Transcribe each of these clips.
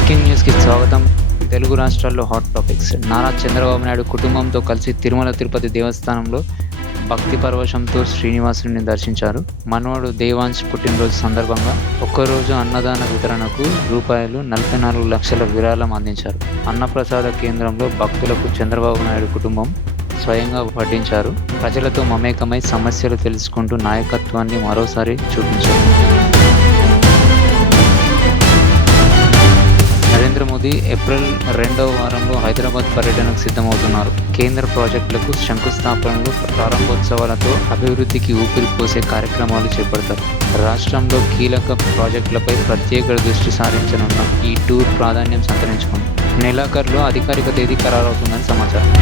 Breaking న్యూస్‌కి స్వాగతం. తెలుగు రాష్ట్రాల్లో హాట్ టాపిక్స్. నారా చంద్రబాబు నాయుడు కుటుంబంతో కలిసి తిరుమల తిరుపతి దేవస్థానంలో భక్తి పరవశంతో శ్రీనివాసుడిని దర్శించారు. మనవడు దేవాంశ్ పుట్టినరోజు సందర్భంగా ఒక్కరోజు అన్నదాన వితరణకు రూపాయలు 44 లక్షల విరాళం అందించారు. అన్నప్రసాద కేంద్రంలో భక్తులకు చంద్రబాబు నాయుడు కుటుంబం స్వయంగా వడ్డించారు. ప్రజలతో మమేకమై సమస్యలు తెలుసుకుంటూ నాయకత్వాన్ని మరోసారి చూపించారు. నరేంద్ర మోదీ ఏప్రిల్ 2వ వారంలో హైదరాబాద్ పర్యటనకు సిద్ధమవుతున్నారు. కేంద్ర ప్రాజెక్టులకు శంకుస్థాపనలు, ప్రారంభోత్సవాలతో అభివృద్ధికి ఊపిరి పోసే కార్యక్రమాలు చేపడతారు. రాష్ట్రంలో కీలక ప్రాజెక్టులపై ప్రత్యేక దృష్టి సారించనున్న ఈ టూర్ ప్రాధాన్యం సంతరించుకుంది. నెలాఖరులో అధికారిక తేదీ ఖరారవుతుందని సమాచారం.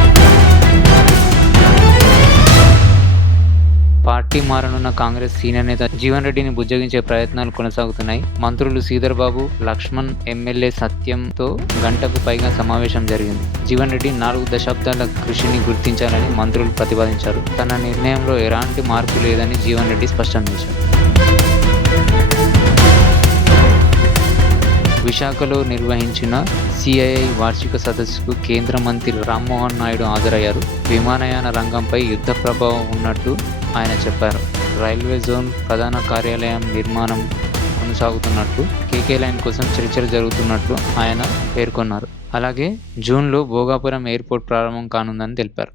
పార్టీ మారనున్న కాంగ్రెస్ సీనియర్ నేత జీవన్ రెడ్డిని బుజ్జగించే ప్రయత్నాలు కొనసాగుతున్నాయి. మంత్రులు శ్రీధర్ బాబు, లక్ష్మణ్, ఎమ్మెల్యే సత్యంతో గంటకు పైగా సమావేశం జరిగింది. జీవన్ రెడ్డి 4 దశాబ్దాల కృషిని గుర్తించాలని మంత్రులు ప్రతిపాదించారు. తన నిర్ణయంలో ఎలాంటి మార్పు లేదని జీవన్ రెడ్డి స్పష్టం చేశారు. విశాఖలో నిర్వహించిన సిఐఐ వార్షిక సదస్సుకు కేంద్ర మంత్రి రామ్మోహన్ నాయుడు హాజరయ్యారు. విమానయాన రంగంపై యుద్ధ ప్రభావం ఉన్నట్టు ఆయన చెప్పారు. రైల్వే జోన్ ప్రధాన కార్యాలయం నిర్మాణం కొనసాగుతున్నట్లు, కేకే లైన్ కోసం చర్చలు జరుగుతున్నట్లు ఆయన పేర్కొన్నారు. అలాగే జూన్లో భోగాపురం ఎయిర్పోర్ట్ ప్రారంభం కానుందని తెలిపారు.